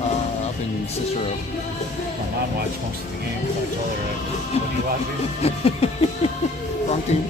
Up in Cicero. My mom watched most of the game, so I told her, "What do you watch?" Wrong team.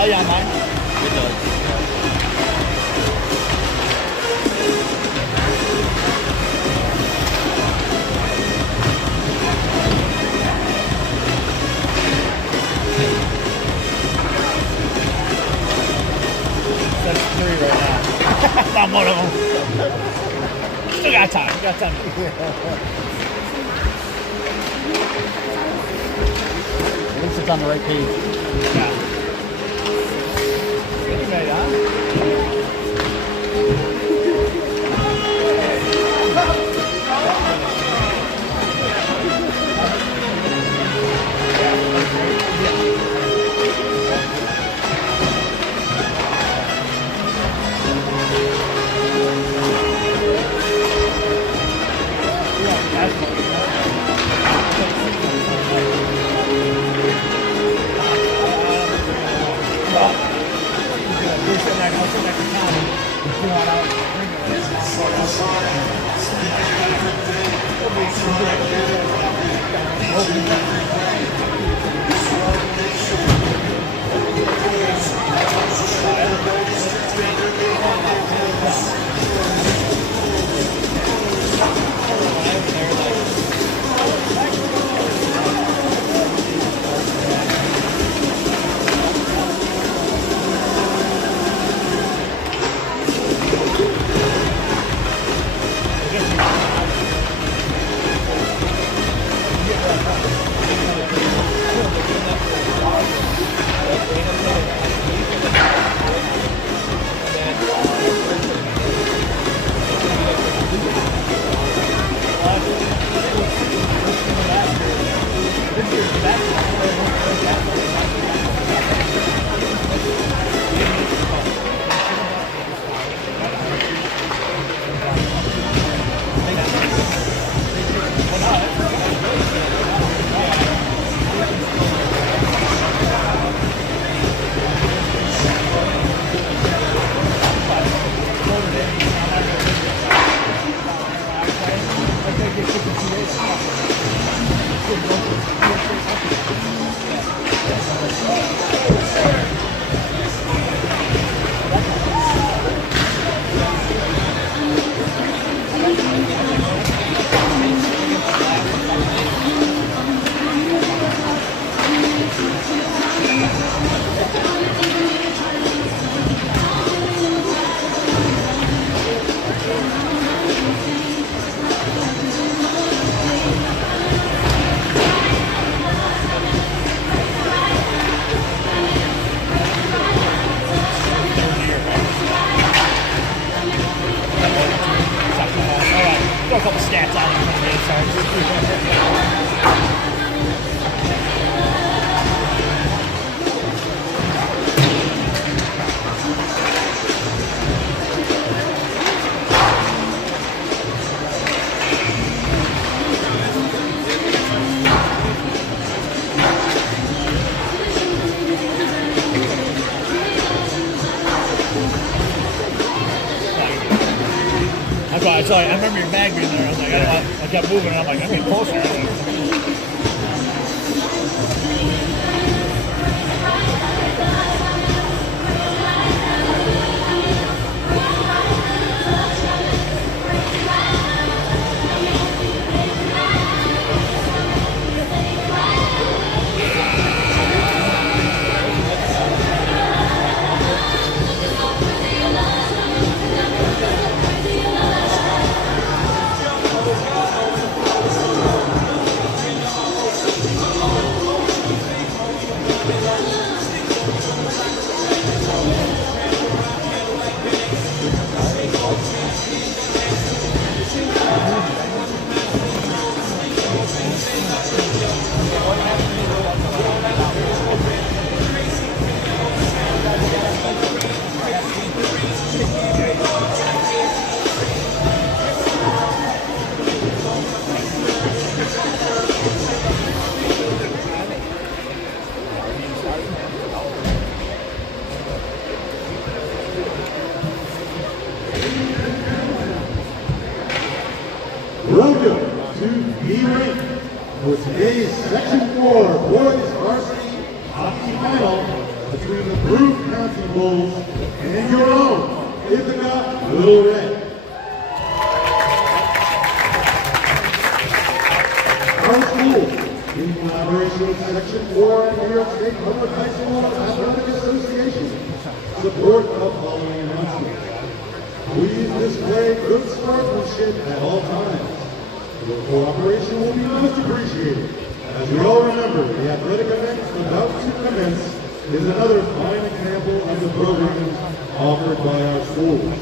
tell you on mine? It does. That's 3 right now. Not one of them. Still got time. We got time. At least it's on the right page. Yeah. Right, huh? I remember your bag being there. I was like, I kept moving, and I'm like, I'm getting closer. Welcome to the ring for today's Section 4 Boys Varsity Hockey Final between the Broome County Bulls and your own Ithaca Little Red. Our school, in collaboration with Section 4 and New York State Public High School Athletic Association, support the following announcements. Please display good sportsmanship at all times. Your cooperation will be most appreciated. As we all remember, the athletic event about to commence is another fine example of the programs offered by our schools.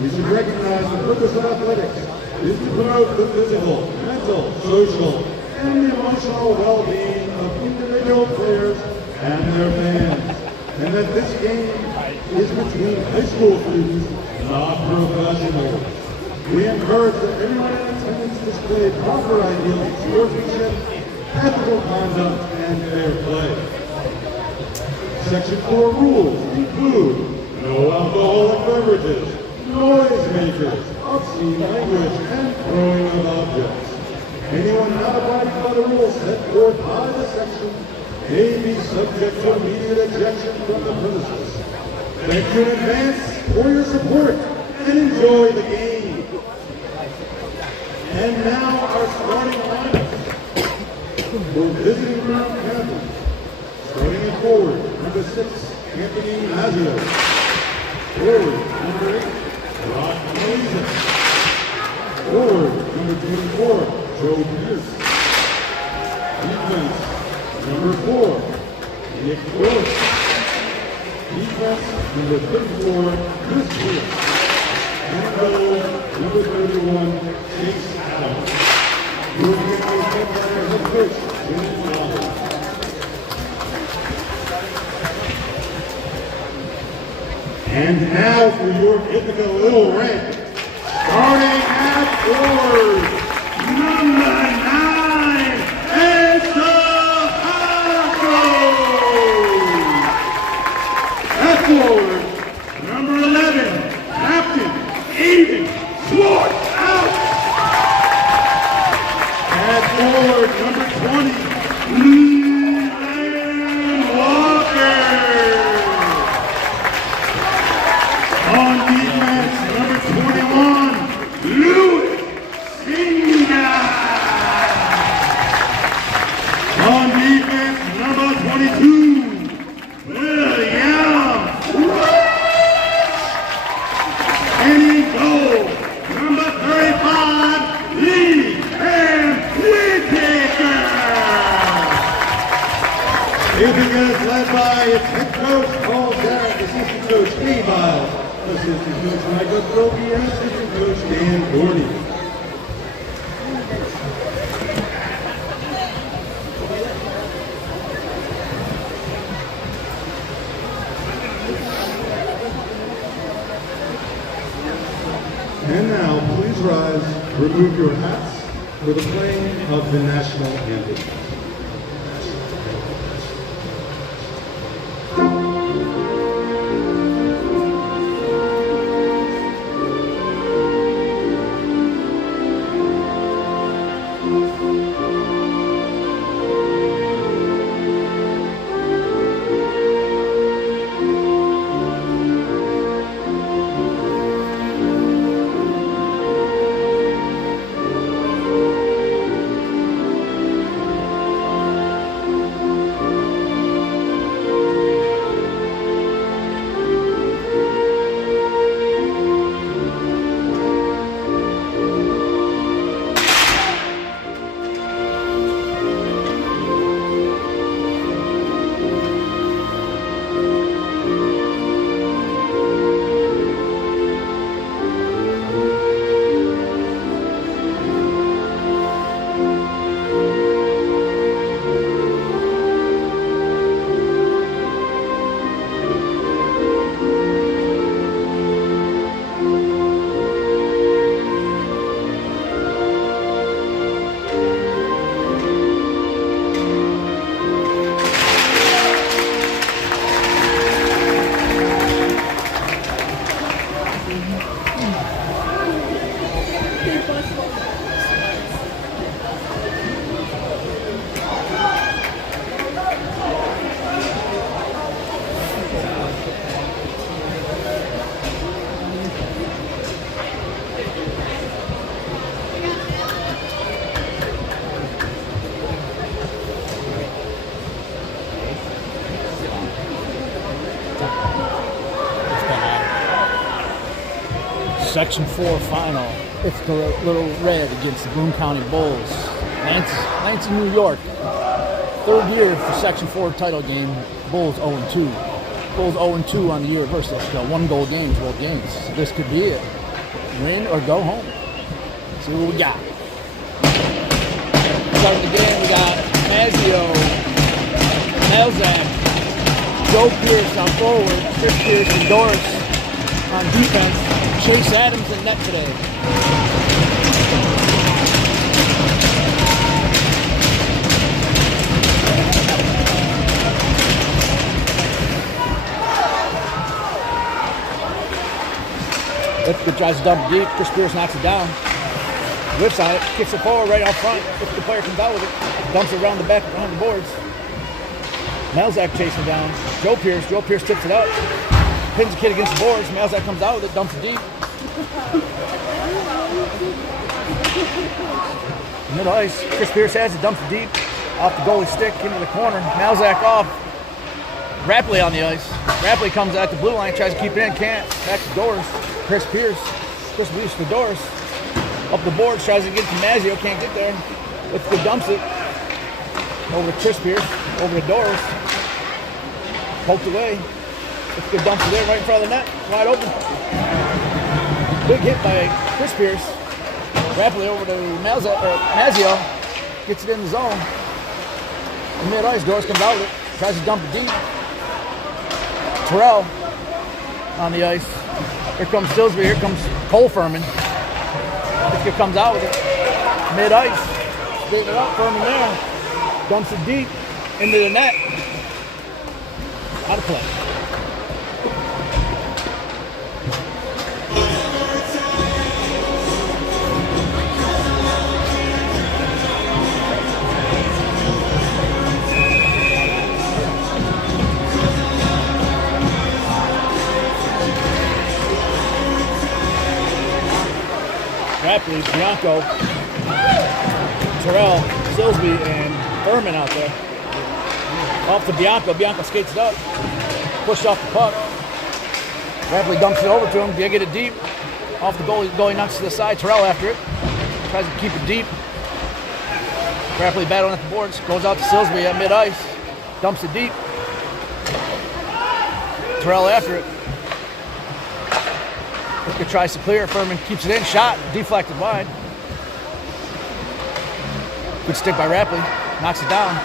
We should recognize the purpose of athletics is to promote the physical, mental, social, and emotional well-being of individual players and their fans, and that this game is between high school students, not professionals. We encourage that everyone in attendance display proper ideals of sportsmanship, ethical conduct, and fair play. Section 4 rules include no alcoholic beverages, noise makers, obscene language, and throwing of objects. Anyone not abiding by the rules set forth by the section may be subject to immediate ejection from the premises. Thank you in advance for your support and enjoy the game. And now our starting lineup for visiting Broome County. Starting at forward, number 6, Anthony Mazzio. Forward, number 8, Rob Mason. Forward, number 24, Joe Pierce. Defense, number 4, Nick Willis. Defense, number 34, Chris Pierce. And goal, number 31, Chase Adams. You will get a head by our head coach, Jim Wallace. And now for your Ithaca Little Red, starting at forward, number 9, Ithaca! At forward, number 11, Captain Aiden Schwartz out! At forward, number 20, Leland Walker! On defense, number 21, Louis Singa. On defense, number 22, William Rush. And in goal, number 35, Lee and Whittaker. Ithaca is led by its head coach, Paul Zarek, assistant coach, Steve assistant coach Michael Trophy, and assistant coach Dan Gordy. And now, please rise, remove your hats for the playing of the national anthem. Section 4 final. It's the Little Red against the Boone County Bulls. Lansing, New York. Third year for Section 4 title game. Bulls 0-2. Bulls 0-2 on the year versus one-goal games, both games. So this could be it. Win or go home. See what we got. Starting the game, we got Mazio, Melzak, Joe Pierce on forward, Chris Pierce and Doris on defense. Chase Adams in net today. Ithaca tries to dump deep. Chris Pierce knocks it down. Whips on it, kicks it forward right out front. If the player comes out with it, dumps it around the back behind the boards. Melzak chasing down. Joe Pierce tips it up. Pins the kid against the boards. Melzak comes out with it, dumps it deep. Middle ice. Chris Pierce has it, dumps it deep. Off the goalie stick into the corner. Melzak off. Rapley on the ice. Rapley comes out the blue line, tries to keep it in, can't. Back to Doors. Chris leaves for Doors. Up the boards, tries to get to Mazio, can't get there. Ithaca dumps it. Over to Chris Pierce, over to Doors. Poked away. Ithaca dumps it there right in front of the net, wide open. Big hit by Chris Pierce. Rapidly over to Mazio. Gets it in the zone. In mid-ice, Doors comes out with it. Tries to dump it deep. Terrell on the ice. Here comes Stillsby, here comes Cole Furman. Ithaca comes out with it. Mid-ice. Skating it up, Furman there. Dumps it deep into the net. Out of play. Rapley, Bianco, Terrell, Silsby, and Furman out there. Off to Bianco. Bianco skates it up. Pushed off the puck. Rapley dumps it over to him. They get it deep. Off the goalie. Goalie knocks to the side. Terrell after it. Tries to keep it deep. Rapley battling at the boards. Goes out to Silsby at mid-ice. Dumps it deep. Terrell after it. Ithaca tries to clear. Furman keeps it in. Shot. Deflected wide. Good stick by Rapley. Knocks it down.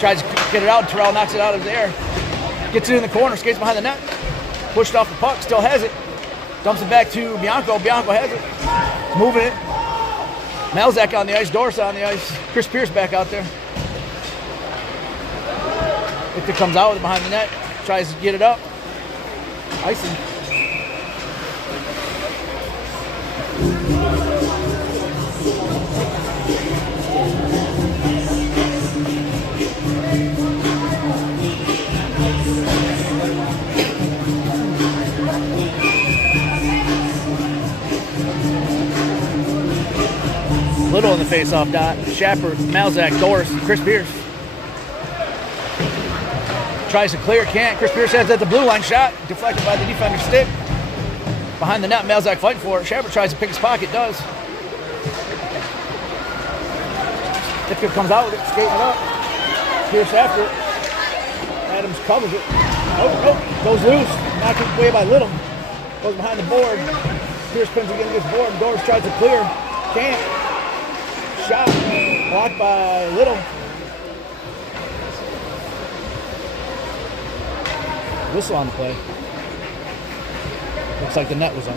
Tries to get it out. Terrell knocks it out of the air. Gets it in the corner. Skates behind the net. Pushed off the puck. Still has it. Dumps it back to Bianco. Bianco has it. Moving it. Melzak on the ice. Doris on the ice. Chris Pierce back out there. Ithaca comes out with it behind the net. Tries to get it up. Icing. Little in the face-off dot. Shapper, Malzak, Doris, Chris Pierce. Tries to clear, can't. Chris Pierce has at the blue line shot. Deflected by the defender's stick. Behind the net, Malzak fighting for it. Shapper tries to pick his pocket, does. Ithaca comes out with it, skating it up. Pierce after it. Adams covers it. Oh, goes loose. Knocked away by Little. Goes behind the board. Pierce pins again against the board. Doris tries to clear. Can't. Shot. Blocked by Little. Whistle on the play. Looks like the net was off.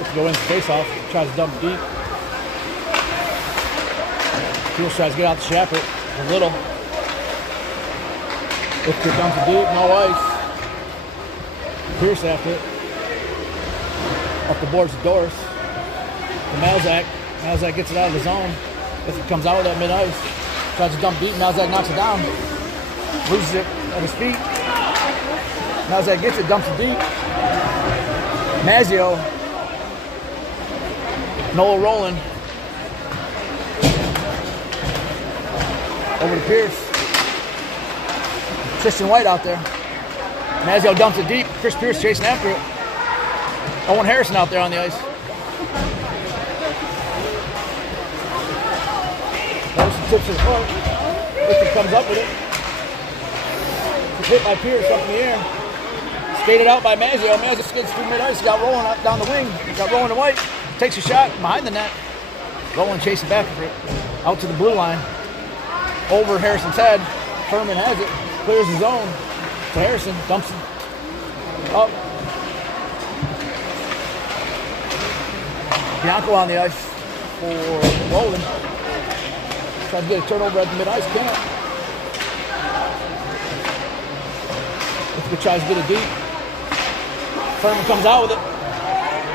Let's go in face-off. Tries to dump it deep. Pierce tries to get out the Shapper. A Little. Ithaca dumps it deep. No ice. Pierce after it. Up the boards to Doris. To Malzak. Malzak gets it out of the zone. Ithaca comes out with that mid-ice. Tries to dump deep. Malzak knocks it down. Loses it at his feet. Malzak gets it, dumps it deep. Mazzio. Noel rolling. Over to Pierce. Tristan White out there. Mazzio dumps it deep. Chris Pierce chasing after it. Owen Harrison out there on the ice. Harrison tips his foot. Richard comes up with it. It's hit by Pierce up in the air. Skated out by Mazzio. Mazzio skids through mid-ice. Got rolling up down the wing. Got rolling to White. Takes a shot behind the net. Rolling chasing back for it. Out to the blue line. Over Harrison's head. Furman has it. Clears his zone. To Harrison. Dumps it up. Bianco on the ice for Roland. Tries to get a turnover at the mid-ice. Can't. Ithaca tries to get it deep. Furman comes out with it.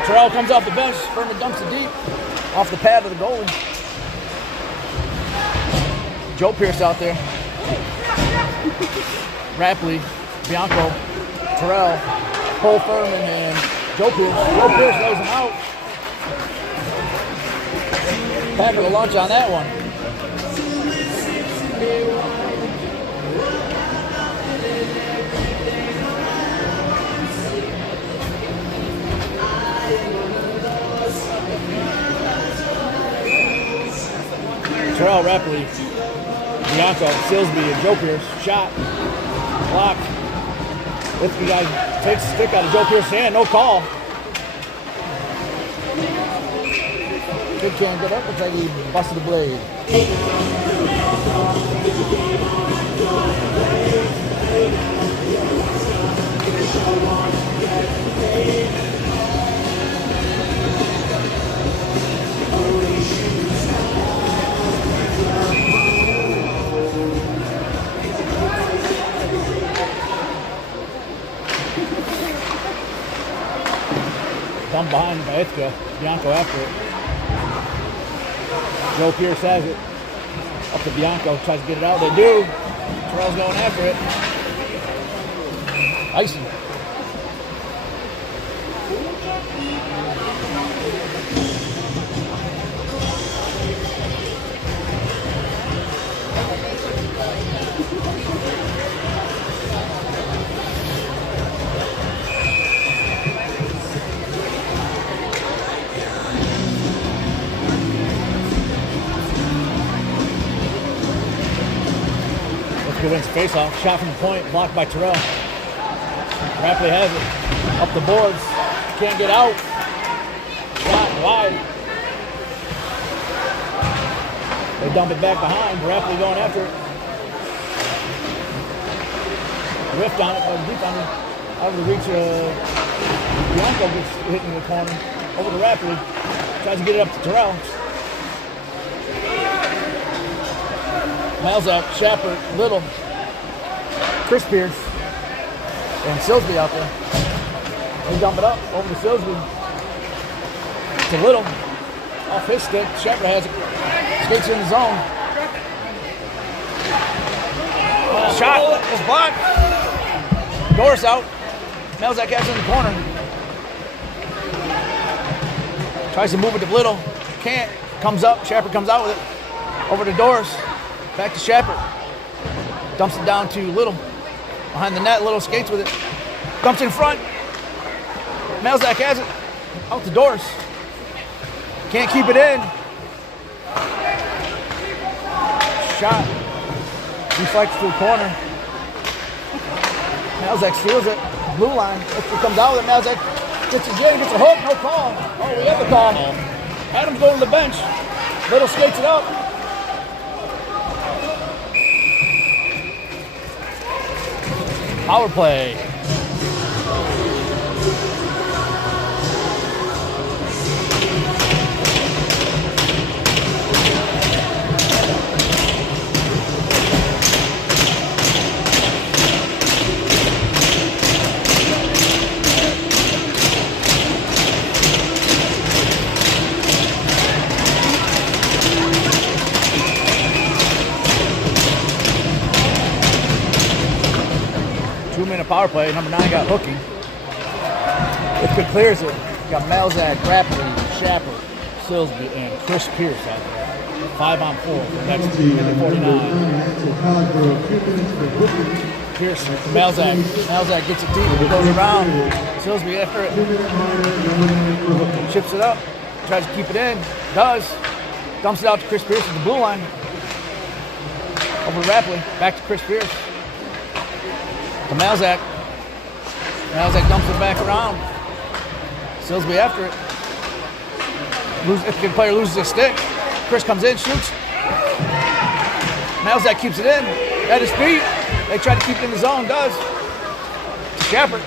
Terrell comes off the bench. Furman dumps it deep. Off the pad of the goalie. Joe Pierce out there. Rapley, Bianco, Terrell, Cole Furman, and Joe Pierce. Joe Pierce lays him out. Packer the lunch on that one. Terrell, Rapley, Bianco, Silsby, and Joe Pierce. Shot. Blocked. Ithaca guy takes the stick out of Joe Pierce's hand. No call. Kid can't get up. Looks like he busted a blade. Dumped behind by Ithaca. Bianco after it. Joe Pierce has it. Up to Bianco. Tries to get it out. They do. Terrell's going after it. Icy. Wins face-off. Shot from the point. Blocked by Terrell. Rapley has it. Up the boards. Can't get out. Shot wide. They dump it back behind. Rapley going after it. Whiffed on it. Deep on it. Out of the reach. Bianco gets hit in the corner. Over to Rapley. Tries to get it up to Terrell. Malzak, Shepard, Little, Chris Pierce, and Silsby out there. They dump it up over to Silsby. To Little. Off his stick. Shepard has it. Skates in the zone. Shot was blocked. Doris out. Malzak has it in the corner. Tries to move it to Little. Can't. Comes up. Shepard comes out with it. Over to Doris. Back to Shepard. Dumps it down to Little. Behind the net, Little skates with it. Dumps it in front. Malzak has it. Out the doors. Can't keep it in. Shot. Deflects to the corner. Malzak steals it. Blue line. If it comes out with it, Malzak gets it in, gets a hook, no call. Oh, we have a call. Adams going to the bench. Little skates it up. Power play. Power play. Number 9 got hooking. Ithaca clears it. Got Malzahn, Rapley, Shapper, Silsby, and Chris Pierce out there. 5 on 4. Next to 49. Pierce, Malzahn. Malzahn gets it deep. It goes around. Silsby after it. Chips it up. Tries to keep it in. Does. Dumps it out to Chris Pierce at the blue line. Over to Rapley. Back to Chris Pierce. To Malzahn. Malzahn dumps it back around. Silsby after it. If the player loses a stick, Chris comes in, shoots. Malzahn keeps it in. At his feet. They try to keep it in the zone. Does. To Shepard.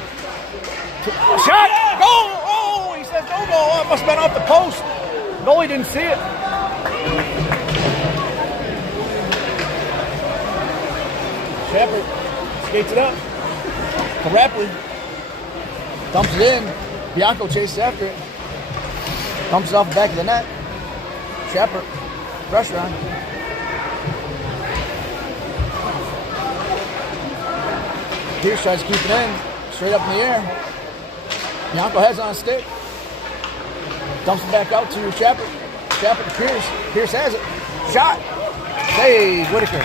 Shot! Goal! Oh! He says no goal. Oh, it must have been off the post. Goalie didn't see it. Shepard skates it up to Rapley. Dumps it in. Bianco chases after it. Dumps it off the back of the net. Shepard. Pressure on. Pierce tries to keep it in. Straight up in the air. Bianco has it on a stick. Dumps it back out to Shepard. Shepard to Pierce. Pierce has it. Shot. Save. Whitaker.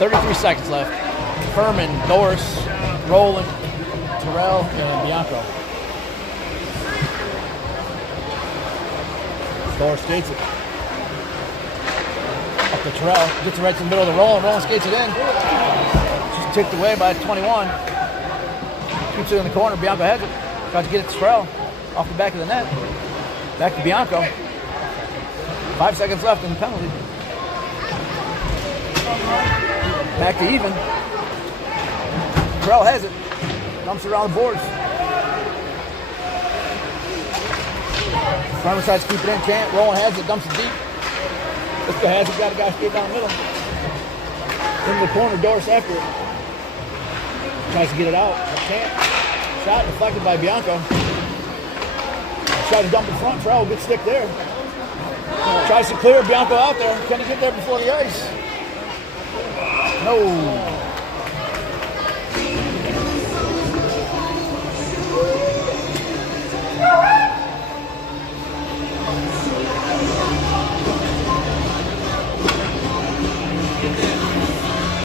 33 seconds left. Furman, Doris, Rowland, Terrell, and Bianco. Doris skates it. Up to Terrell. Gets it right to the middle of the Rowland. Rowland skates it in. She's tipped away by 21. Shoots it in the corner. Bianco has it. Tries to get it to Terrell. Off the back of the net. Back to Bianco. 5 seconds left in the penalty. Back to even. Terrell has it. Dumps it around the boards. Farmer tries to keep it in. Can't. Rowland has it. Dumps it deep. Ithaca has it. Got a guy straight down the middle. Into the corner. Doris after it. Tries to get it out. Can't. Shot deflected by Bianco. Tries to dump in front. Terrell, good stick there. Tries to clear Bianco out there. Can he get there before the ice? No.